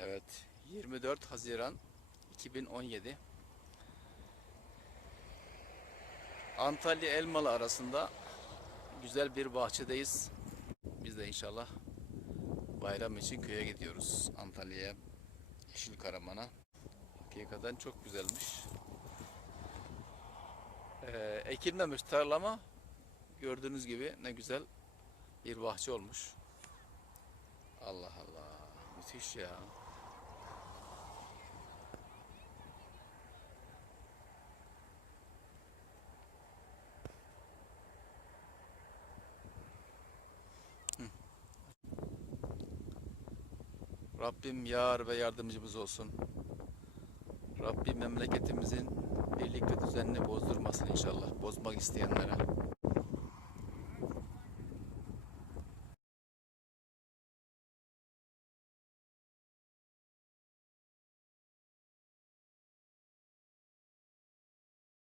Evet, 24 Haziran 2017. Antalya Elmalı arasında güzel bir bahçedeyiz. Biz de inşallah bayram için köye gidiyoruz. Antalya'ya, Yeşil Karaman'a. Hakikaten çok güzelmiş. Ee, ekilmemiş tarlama gördüğünüz gibi ne güzel bir bahçe olmuş. Allah Allah. Müthiş ya. Rabbim yar ve yardımcımız olsun. Rabbim memleketimizin birlik ve düzenini bozdurmasın inşallah. Bozmak isteyenlere.